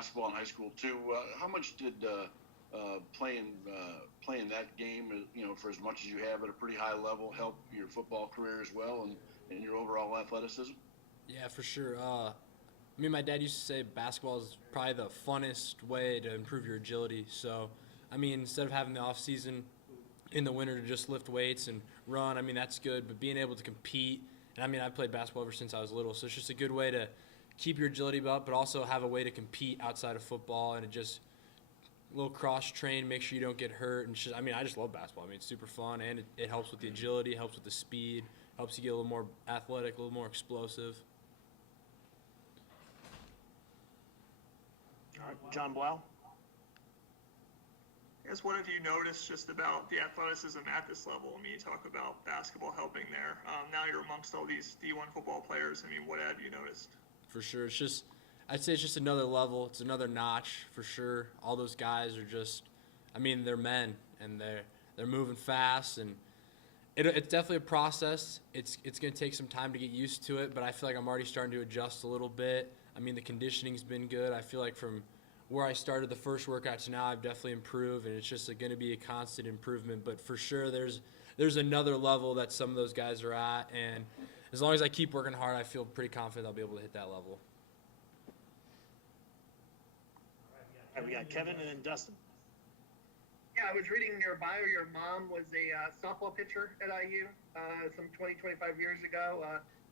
basketball in high school too. How much did playing that game, for as much as you have at a pretty high level, help your football career as well and your overall athleticism? Yeah, for sure. Me and my dad used to say basketball is probably the funnest way to improve your agility. So, I mean, instead of having the off season in the winter to just lift weights and run, I mean, that's good. But being able to compete, and I mean, I've played basketball ever since I was little, so it's just a good way to keep your agility up, but also have a way to compete outside of football and it just a little cross train, make sure you don't get hurt. And just, I mean, I just love basketball. I mean, it's super fun and it helps with the agility, helps with the speed, helps you get a little more athletic, a little more explosive. All right, John Blau. I guess what have you noticed just about the athleticism at this level? I mean, you talk about basketball helping there. Now you're amongst all these D1 football players. I mean, what have you noticed? For sure. It's just, I'd say it's just another level. It's another notch for sure. All those guys are just, I mean, they're men and they're moving fast and it's definitely a process. It's going to take some time to get used to it, but I feel like I'm already starting to adjust a little bit. I mean, the conditioning's been good. I feel like from where I started the first workout to now, I've definitely improved, and it's just going to be a constant improvement. But for sure, there's another level that some of those guys are at, and as long as I keep working hard, I feel pretty confident I'll be able to hit that level. All right, we got Kevin and then Dustin. Yeah, I was reading in your bio. Your mom was a softball pitcher at IU some 20, 25 years ago.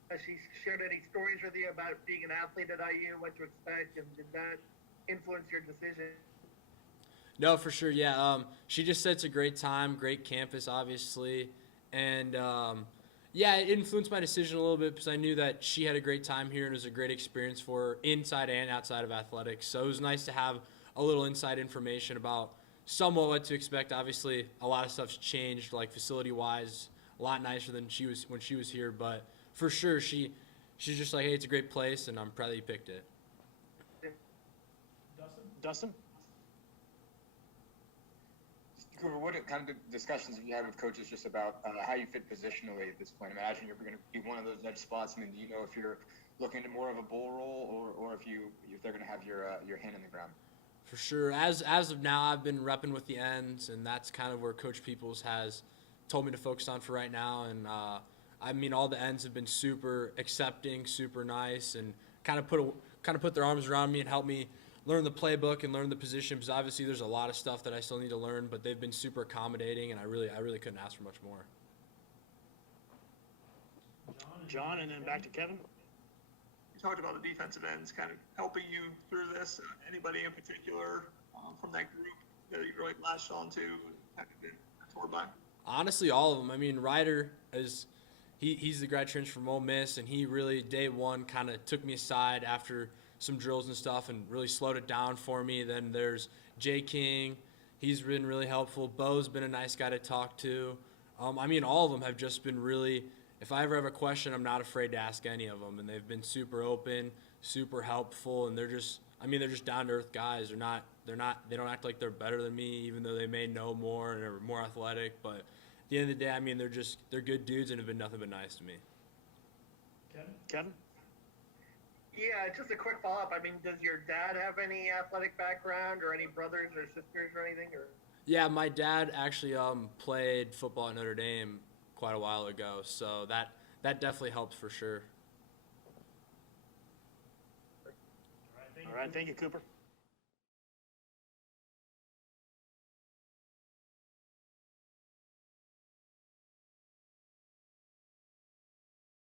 Has she shared any stories with you about being an athlete at IU, what to expect, and did that influence your decision? No, for sure, yeah. She just said it's a great time, great campus, obviously. And, yeah, it influenced my decision a little bit because I knew that she had a great time here and it was a great experience for her inside and outside of athletics. So it was nice to have a little inside information about somewhat what to expect. Obviously, a lot of stuff's changed, like facility-wise, a lot nicer than she was when she was here. But for sure, she's just like, hey, it's a great place, and I'm proud that you picked it. Dustin? Cooper, what kind of discussions have you had with coaches just about how you fit positionally at this point? I imagine you're going to be one of those edge spots. I mean, do you know if you're looking at more of a bull role or if they're going to have your hand in the ground? For sure. As of now, I've been repping with the ends, and that's kind of where Coach Peoples has told me to focus on for right now. And I mean, all the ends have been super accepting, super nice, and kind of put their arms around me and help me learn the playbook and learn the position. Because obviously, there's a lot of stuff that I still need to learn, but they've been super accommodating, and I really couldn't ask for much more. John, and then back to Kevin. You talked about the defensive ends kind of helping you through this. Anybody in particular from that group that you really latched on to and have been mentored by? Honestly, all of them. I mean, Ryder he's the grad transfer from Ole Miss, and he really day one kind of took me aside after some drills and stuff and really slowed it down for me. Then there's Jay King. He's been really helpful. Bo's been a nice guy to talk to. I mean, all of them have just been really, if I ever have a question, I'm not afraid to ask any of them. And they've been super open, super helpful, and they're just down-to-earth guys. They don't act like they're better than me, even though they may know more and are more athletic. But at the end of the day, I mean, they're good dudes and have been nothing but nice to me. Kevin? Yeah, just a quick follow-up. I mean, does your dad have any athletic background or any brothers or sisters or anything? Or? Yeah, my dad actually played football at Notre Dame quite a while ago, so that definitely helps for sure. All right, thank you, Cooper.